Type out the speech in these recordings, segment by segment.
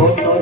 Bye.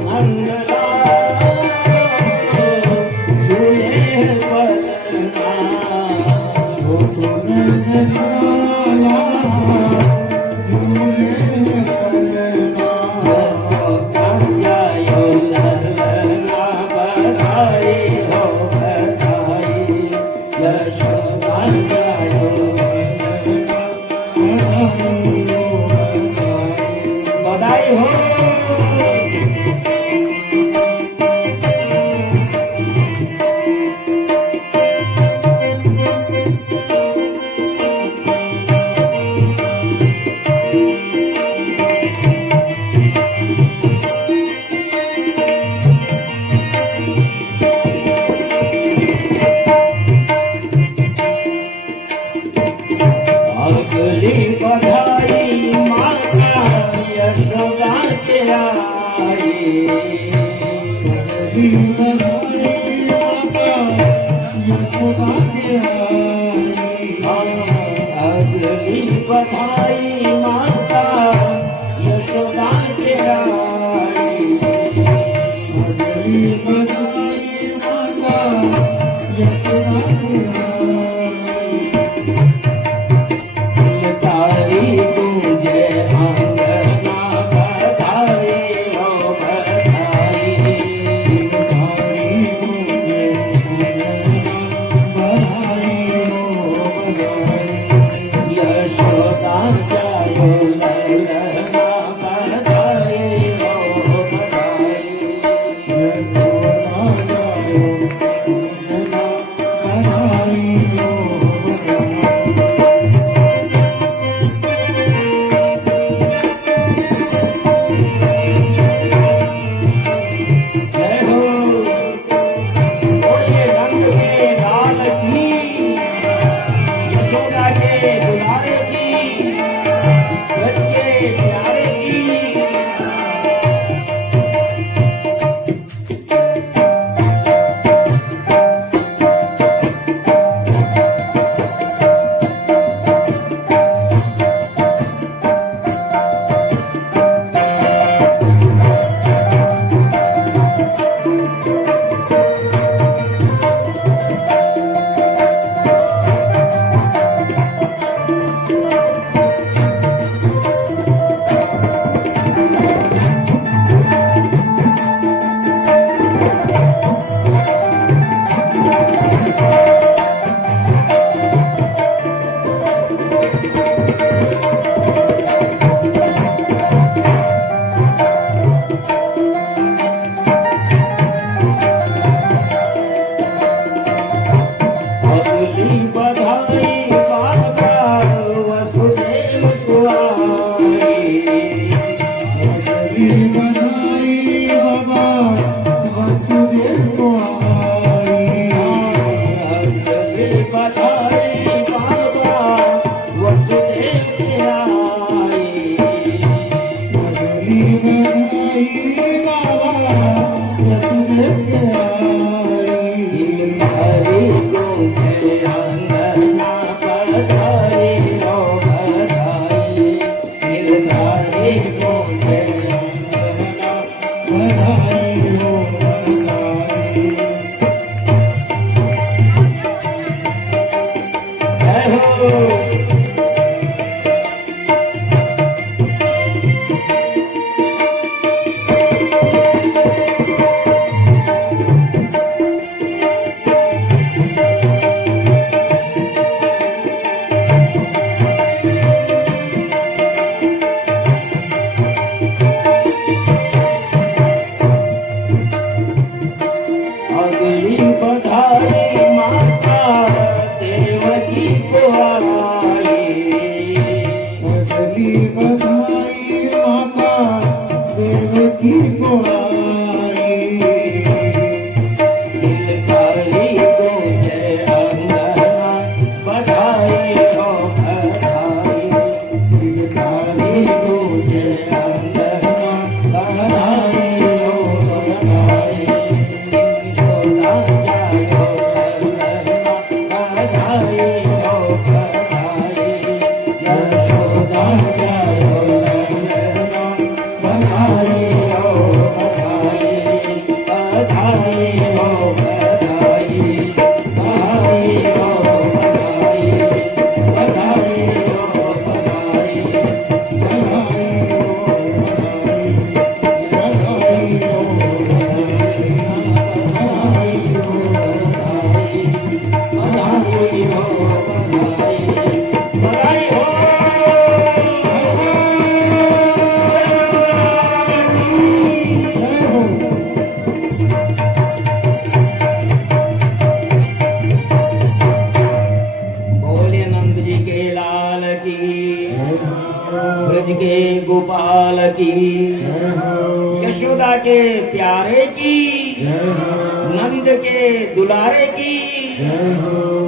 के प्यारे की, नंद के दुलारे की,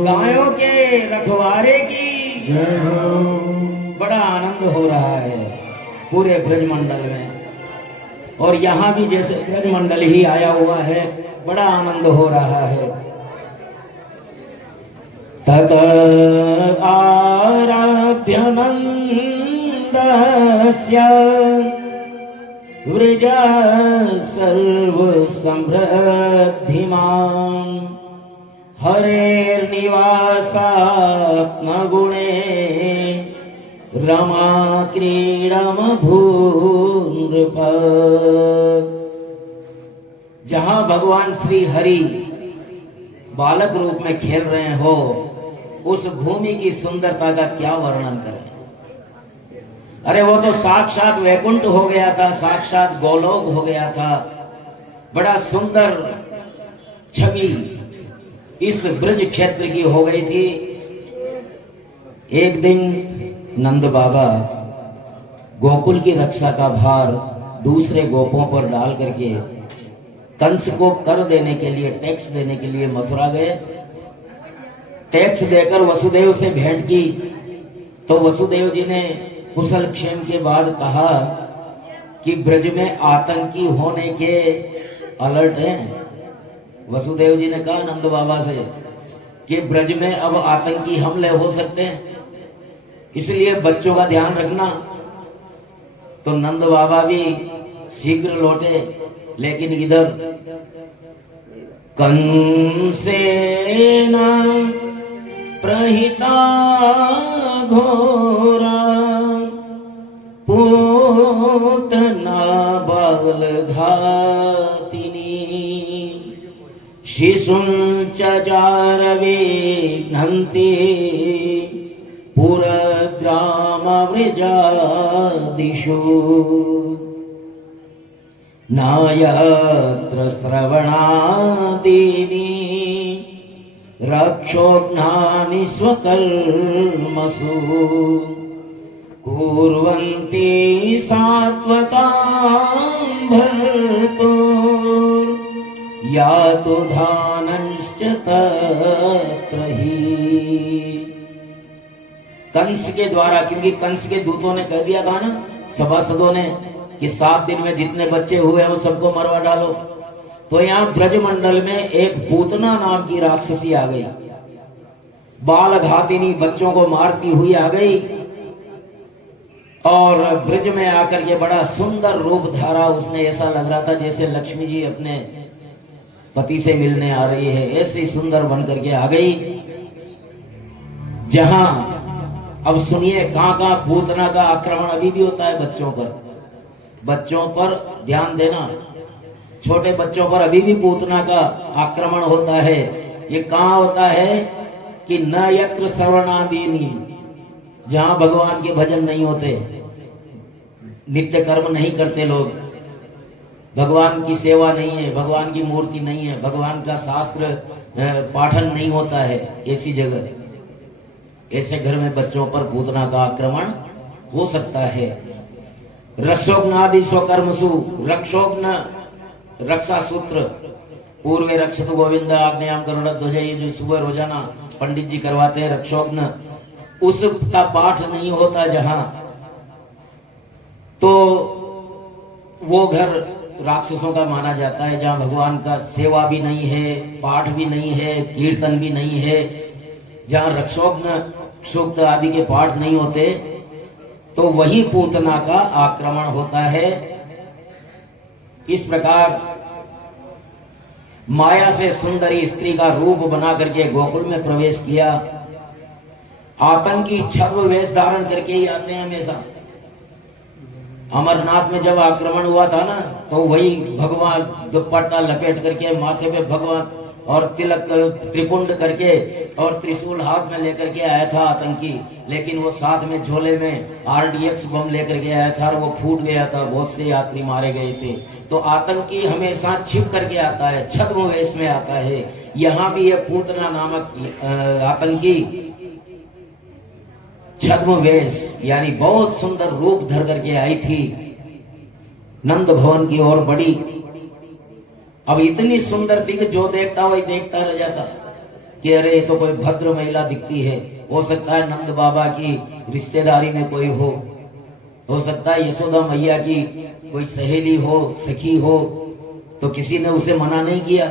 गायों के रखवारे की। बड़ा आनंद हो रहा है पूरे ब्रजमंडल में, और यहाँ भी जैसे ब्रजमंडल ही आया हुआ है, बड़ा आनंद हो रहा है। तत आरभ्य नन्दस्य वृज सर्व समृद्धिमान् हरेर्निवासात्मगुणे रमा क्रीडमभूनृप। जहां भगवान श्री हरि बालक रूप में खेल रहे हो, उस भूमि की सुंदरता का क्या वर्णन करें। अरे वो तो साक्षात वैकुंठ हो गया था, साक्षात गोलोक हो गया था। बड़ा सुंदर छवि इस ब्रज क्षेत्र की हो गई थी। एक दिन नंद बाबा गोकुल की रक्षा का भार दूसरे गोपों पर डाल करके कंस को कर देने के लिए, टैक्स देने के लिए मथुरा गए। टैक्स देकर वसुदेव से भेंट की तो वसुदेव जी ने कुशल क्षेम के बाद कहा कि ब्रज में आतंकी होने के अलर्ट हैं। वसुदेव जी ने कहा नंद बाबा से कि ब्रज में अब आतंकी हमले हो सकते हैं, इसलिए बच्चों का ध्यान रखना। तो नंद बाबा भी शीघ्र लौटे, लेकिन इधर कंसेन प्रहिता घोरा पूतना बाल घातिनी शिशुंच चारविघ्नन्ति पुरग्राम वृजादिषु नायत्र श्रवणादीनि रक्षोघ्नानि स्वकर्मसु कुर्वन्ति सात्वतां भर्तुर् यातु धानंश्च तत्र हि। कंस के द्वारा, क्योंकि कंस के दूतों ने कह दिया था ना सभासदों ने कि 7 दिन में जितने बच्चे हुए वो सबको मरवा डालो। तो यहाँ ब्रजमंडल में एक पूतना नाम की राक्षसी आ गई, बाल घातिनी, बच्चों को मारती हुई आ गई, और ब्रज में आकर के बड़ा सुंदर रूप धारा। उसने ऐसा लग रहा था जैसे लक्ष्मी जी अपने पति से मिलने आ रही है, ऐसी सुंदर बन करके आ गई। जहां अब सुनिए कहां पूतना का आक्रमण अभी भी होता है बच्चों पर। बच्चों पर ध्यान देना, छोटे बच्चों पर अभी भी पूतना का आक्रमण होता है। ये कहां होता है कि न यत्र श्रवणादीनि, जहां भगवान के भजन नहीं होते, नित्य कर्म नहीं करते लोग, भगवान की सेवा नहीं है, भगवान की मूर्ति नहीं है, भगवान का शास्त्र पाठन नहीं होता है, ऐसी जगह, ऐसे घर में बच्चों पर पूतना का आक्रमण हो सकता है। रक्षोघ्नादि स्वकर्मसु, रक्षोघ्न रक्षा सूत्र, पूर्वे रक्षत गोविंद आज्ञाम करुणध्वज, ये जो सुबह रोजाना पंडित जी करवाते हैं रक्षोघ्न, उसका पाठ नहीं होता जहां, तो वो घर राक्षसों का माना जाता है। जहां भगवान का सेवा भी नहीं है, पाठ भी नहीं है, कीर्तन भी नहीं है, जहां रक्षोघ्न सूक्त आदि के पाठ नहीं होते, तो वही पूतना का आक्रमण होता है। इस प्रकार माया से सुंदरी स्त्री का रूप बना करके गोकुल में प्रवेश किया। आतंकी छद्म वेश धारण करके ही आते हैं हमेशा। अमरनाथ में जब आक्रमण हुआ था ना, तो वही भगवान दुपट्टा लपेट करके, माथे पे भगवान और तिलक त्रिपुंड करके और त्रिशूल हाथ में लेकर के आया था आतंकी। लेकिन वो साथ में झोले में RDX बम लेकर के आया था और वो फूट गया था, बहुत से यात्री मारे गए थे। तो आतंकी हमेशा छिप करके आता है, छद्म वेश में आता है। यहाँ भी ये पूतना नामक आतंकी छद्म वेश यानी बहुत सुंदर रूप धर करके आई थी। नंद भवन की ओर बड़ी अब इतनी सुंदर थी कि जो देखता वही देखता रह जाता कि अरे ये तो कोई भद्र महिला दिखती है। हो सकता है नंद बाबा की रिश्तेदारी में कोई हो सकता है यशोदा मैया की कोई सहेली हो, सखी हो, तो किसी ने उसे मना नहीं किया।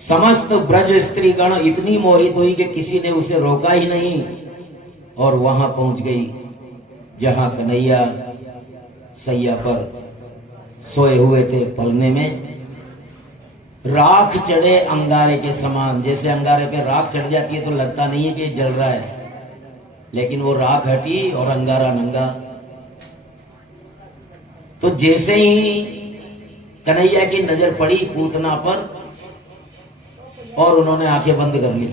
समस्त ब्रज स्त्रीगण इतनी मोहित हुई कि किसी ने उसे रोका ही नहीं और वहां पहुंच गई जहां कन्हैया सैया पर सोए हुए थे। पलने में राख चढ़े अंगारे के समान, जैसे अंगारे पे राख चढ़ जाती है तो लगता नहीं है कि जल रहा है, लेकिन वो राख हटी और अंगारा नंगा। तो जैसे ही कन्हैया की नजर पड़ी पूतना पर और उन्होंने आंखें बंद कर ली।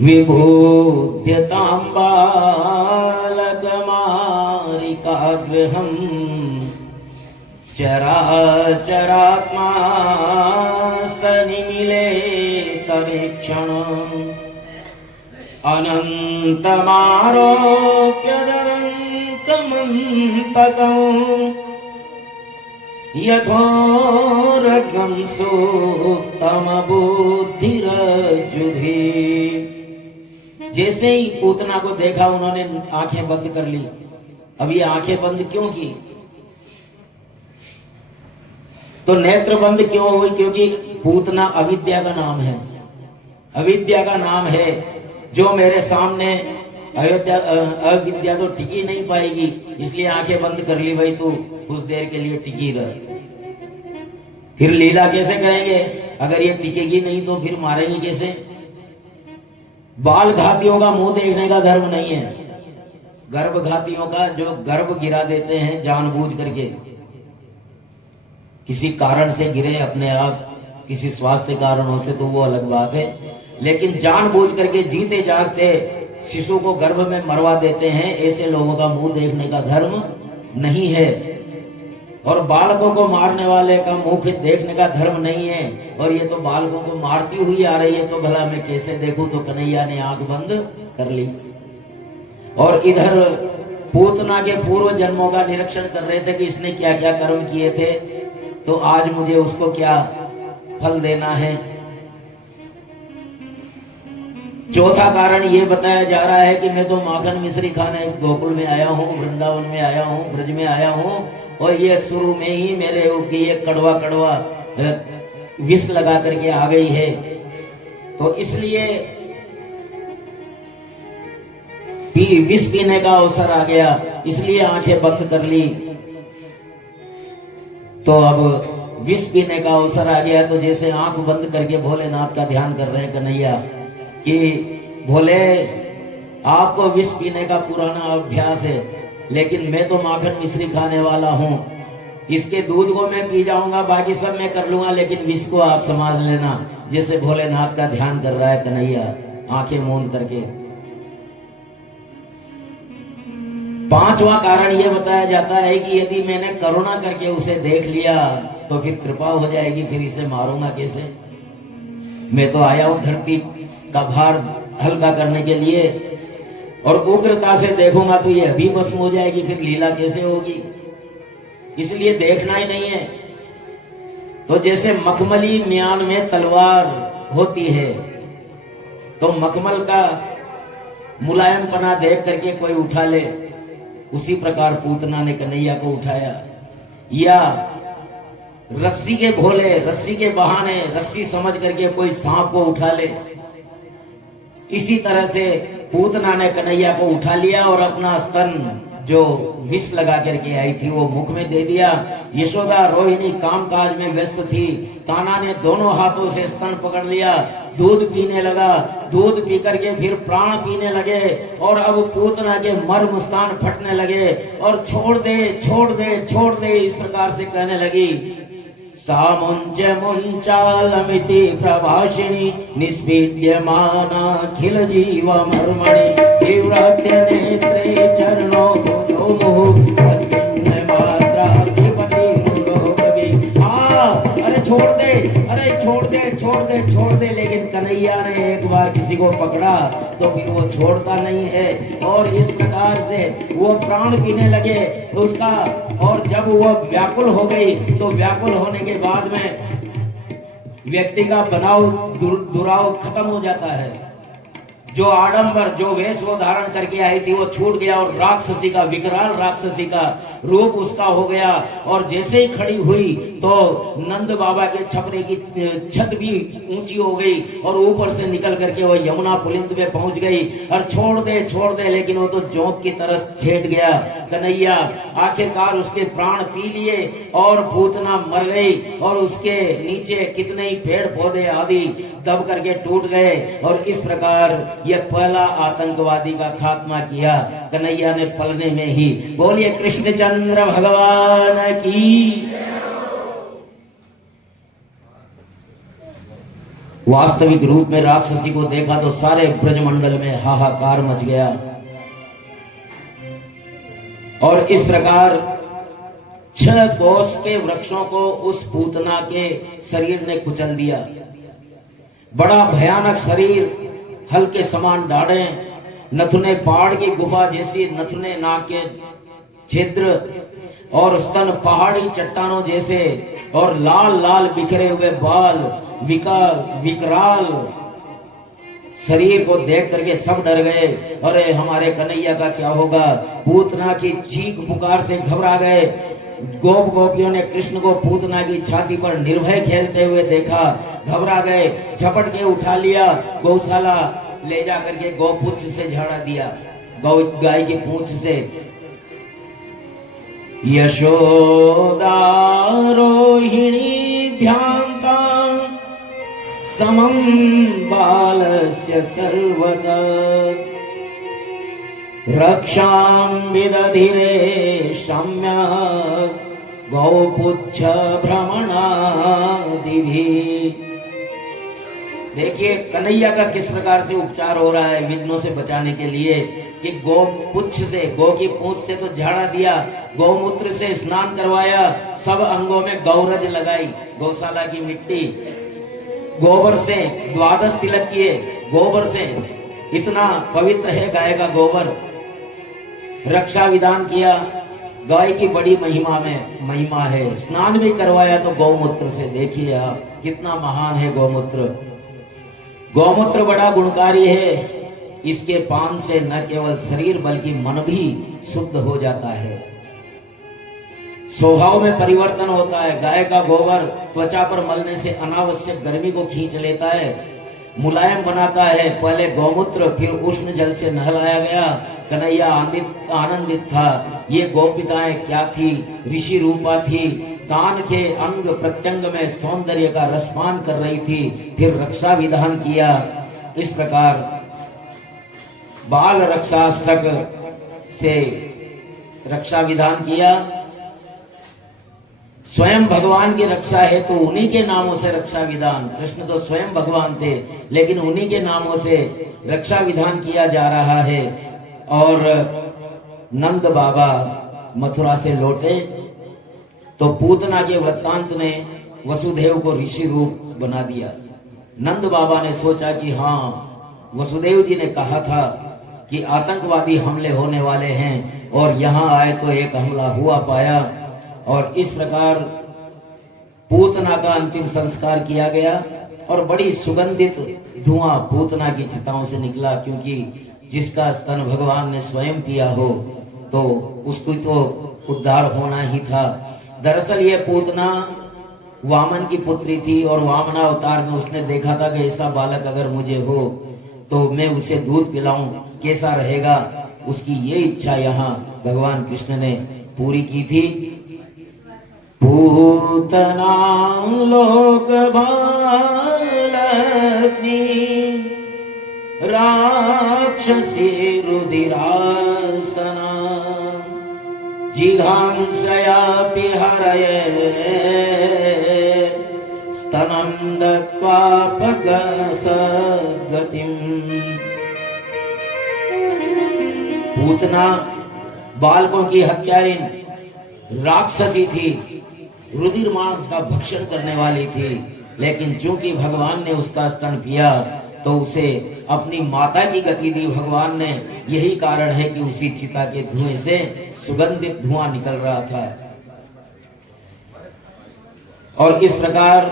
विभूत्यतां बालकमारिकाग्रहं चराचरात्मा सनिमिले तरीक्षणम् अनन्तमारोप्य दरन्तमन्तकम् यथोरगं सुप्तमबुद्धिरज्जुधि। जैसे ही पूतना को देखा उन्होंने आंखें बंद कर ली। अब ये आंखें बंद क्यों की? तो नेत्र बंद क्यों हुई? क्योंकि पूतना अविद्या का नाम है, अविद्या का नाम है। जो मेरे सामने अविद्या तो टिकी नहीं पाएगी, इसलिए आंखें बंद कर ली। भाई तू कुछ देर के लिए टिकी रह, फिर लीला कैसे करेंगे? अगर ये टिकेगी नहीं तो फिर मारेंगे कैसे? बाल घातियों का मुंह देखने का धर्म नहीं है। गर्भ घातियों का जो गर्भ गिरा देते हैं जानबूझ करके, किसी कारण से गिरे अपने आप, किसी स्वास्थ्य कारणों से, तो वो अलग बात है। लेकिन जानबूझ करके जीते जागते शिशु को गर्भ में मरवा देते हैं, ऐसे लोगों का मुंह देखने का धर्म नहीं है। और बालकों को मारने वाले का मुंह फिर देखने का धर्म नहीं है। और ये तो बालकों को मारती हुई आ रही है, तो भला मैं कैसे देखूं? तो कन्हैया ने आंख बंद कर ली। और इधर पूतना के पूर्व जन्मों का निरीक्षण कर रहे थे कि इसने क्या क्या कर्म किए थे, तो आज मुझे उसको क्या फल देना है। चौथा कारण ये बताया जा रहा है कि मैं तो माखन मिश्री खाने गोकुल में आया हूँ, वृंदावन में आया हूँ, ब्रज में आया हूँ, और ये शुरू में ही मेरे ऊपर ये कड़वा कड़वा विष लगा करके आ गई है। तो इसलिए विष पीने का अवसर आ गया, इसलिए आंखें बंद कर ली। तो अब विष पीने का अवसर आ गया, तो जैसे आंख बंद करके भोलेनाथ का ध्यान कर रहे हैं कन्हैया कि भोले आपको विष पीने का पुराना अभ्यास है, लेकिन मैं तो माखन मिश्री खाने वाला हूँ। इसके दूध को मैं पी जाऊंगा, बाकी सब मैं कर लूंगा, लेकिन विष को आप संभाल लेना। जैसे भोलेनाथ का ध्यान कर रहा है कन्हैया आंखें मूंद करके। पांचवा कारण यह बताया जाता है कि यदि मैंने करुणा करके उसे देख लिया तो फिर कृपा हो जाएगी, फिर इसे मारूंगा कैसे? मैं तो आया हूं धरती का भार हल्का करने के लिए, और उग्रता से देखूंगा तो ये अभी भस्म हो जाएगी, फिर लीला कैसे होगी? इसलिए देखना ही नहीं है। तो जैसे मखमली म्यान में तलवार होती है, तो मखमल का मुलायमपना देख करके कोई उठा ले, उसी प्रकार पूतना ने कन्हैया को उठाया। या रस्सी के भोले, रस्सी के बहाने, रस्सी समझ करके कोई सांप को उठा ले, इसी तरह से पूतना ने कन्हैया को उठा लिया और अपना स्तन जो विष लगा करके आई थी वो मुख में दे दिया। यशोदा रोहिणी कामकाज में व्यस्त थी, कान्हा ने दोनों हाथों से स्तन पकड़ लिया, दूध पीने लगा, दूध पी करके फिर प्राण पीने लगे, और अब पूतना के मर्म स्थान फटने लगे, और छोड़ दे छोड़ दे छोड़ दे इस प्रकार से कहने लगी। सामुंच मुंचालमिति प्रभाषिणी निष्पीड्यमानाखिल जीव मर्मणि तीव्रत्य नेत्रे चरणो छोड़ दे, अरे छोड़ दे छोड़ दे छोड़ दे। लेकिन कन्हैया ने एक बार किसी को पकड़ा तो फिर वो छोड़ता नहीं है, और इस प्रकार से वो प्राण पीने लगे उसका। और जब जब वह व्याकुल हो गई तो व्याकुल होने के बाद में व्यक्ति का बनाव दुराव खत्म हो जाता है। जो आडंबर, जो वेश वो धारण करके आई थी वो छूट गया और राक्षसी का, विकराल राक्षसी का रूप उसका हो गया। और जैसे ही खड़ी हुई तो नंद बाबा के छपरे की छत भी ऊंची हो गई और ऊपर से निकल करके वो यमुना पुलिंद में पहुंच गई। और छोड़ दे लेकिन वो तो जोंक की तरह छेड़ गया कन्हैया। आखिरकार उसके प्राण पी लिए और पूतना मर गई और उसके नीचे कितने ही पेड़ पौधे आदि दब करके टूट गए। और इस प्रकार यह पहला आतंकवादी का खात्मा किया कन्हैया ने पलने में ही। बोलिए कृष्णचंद्र भगवान की। वास्तविक रूप में राक्षसी को देखा तो सारे ब्रजमंडल में हाहाकार मच गया। और इस प्रकार 6 कोस के वृक्षों को उस पूतना के शरीर ने कुचल दिया। बड़ा भयानक शरीर, हल्के समान डाढ़े, नथुने पहाड़ की गुफा जैसी, नथुने नाक के छिद्र और स्तन पहाड़ी चट्टानों जैसे, और लाल लाल बिखरे हुए बाल, विकराल शरीर को देख करके सब डर गए। अरे हमारे कन्हैया का क्या होगा। पूतना की चीख पुकार से घबरा गए। गोपियों ने कृष्ण को पूतना की छाती पर निर्भय खेलते हुए देखा, घबरा गए, झपट के उठा लिया, गौशाला ले जा करके गौपुच्छ से झाड़ा दिया, गाय की पूंछ से। यशोदा रोहिणी भ्यान्ता समं बालस्य सर्वदा रक्षां विदधिरे सम्यक् गौपुच्छ भ्रमणादिभिः। देखिए कन्हैया का किस प्रकार से उपचार हो रहा है विघ्नों से बचाने के लिए कि गौ पुच्छ से, गौ की पूंछ से तो झाड़ा दिया, गौमूत्र से स्नान करवाया, सब अंगों में गौरज लगाई, गौशाला की मिट्टी, गोबर से 12 तिलक किए, गोबर से, इतना पवित्र है गाय का गोबर। रक्षा विधान किया, गाय की बड़ी महिमा है। स्नान भी करवाया तो गौमूत्र से। देखिए आप कितना महान है गौमूत्र। गौमूत्र बड़ा गुणकारी है। इसके पान से न केवल शरीर बल्कि मन भी शुद्ध हो जाता है, स्वभाव में परिवर्तन होता है। गाय का गोबर त्वचा पर मलने से अनावश्यक गर्मी को खींच लेता है, मुलायम बनाता है। पहले गौमूत्र फिर उष्ण जल से नहलाया गया। कन्हैया आनंदित था। ये गोपिकाएं क्या थी, ऋषि रूपा थी, कान के अंग प्रत्यंग में सौंदर्य का रसपान कर रही थी। फिर रक्षा विधान किया। इस प्रकार बाल रक्षाष्टक से रक्षा विधान किया। स्वयं भगवान की रक्षा है तो उन्हीं के नामों से रक्षा विधान। कृष्ण तो स्वयं भगवान थे लेकिन उन्हीं के नामों से रक्षा विधान किया जा रहा है। और नंद बाबा मथुरा से लौटे तो पूतना के वृत्तांत ने वसुदेव को ऋषि रूप बना दिया। नंद बाबा ने सोचा कि हाँ, वसुदेव जी ने कहा था कि आतंकवादी हमले होने वाले हैं और यहाँ आए तो एक हमला हुआ पाया। और इस प्रकार पूतना का अंतिम संस्कार किया गया और बड़ी सुगंधित धुआं पूतना की चिताओं से निकला, क्योंकि जिसका स्तन भगवान ने स्वयं पिया हो तो उसको तो उद्धार होना ही था। दरअसल ये पूतना वामन की पुत्री थी और वामना अवतार में उसने देखा था कि ऐसा बालक अगर मुझे हो तो मैं उसे दूध पिलाऊं, कैसा रहेगा। उसकी ये इच्छा यहाँ भगवान कृष्ण ने पूरी की थी। पूतना लोक बालग्नि राक्षसी रुधिरासना जिघांसया पिहरये स्तनं दत्त्वा पगसद्गतिम्। पूतना बालकों की हत्यारिन राक्षसी थी, रुधिर मांस का भक्षण करने वाली थी। लेकिन चूंकि भगवान ने उसका स्तन पिया तो उसे अपनी माता की गति दी भगवान ने। यही कारण है कि उसी चिता के धुएं से सुगंधित धुआं निकल रहा था। और इस प्रकार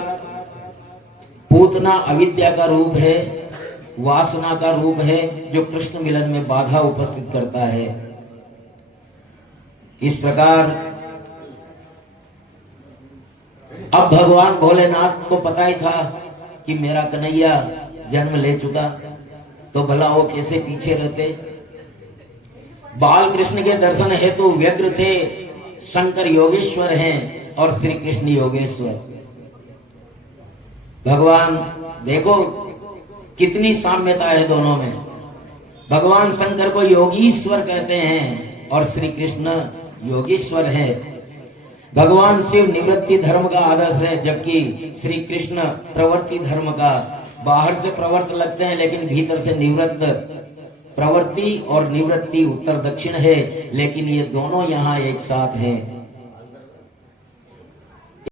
पूतना अविद्या का रूप है, वासना का रूप है, जो कृष्ण मिलन में बाधा उपस्थित करता है। इस प्रकार अब भगवान भोलेनाथ को पता ही था कि मेरा कन्हैया जन्म ले चुका, तो भला वो कैसे पीछे रहते। बाल कृष्ण के दर्शन हेतु व्यग्र थे। शंकर योगेश्वर हैं और श्री कृष्ण योगेश्वर। भगवान देखो कितनी साम्यता है दोनों में। भगवान शंकर को योगीश्वर कहते हैं और श्री कृष्ण योगेश्वर है। भगवान शिव निवृत्ति धर्म का आदर्श है, जबकि श्री कृष्ण प्रवृत्ति धर्म का। बाहर से प्रवृत्त लगते हैं लेकिन भीतर से निवृत्त। प्रवृत्ति और निवृत्ति उत्तर दक्षिण है, लेकिन ये दोनों यहाँ एक साथ हैं।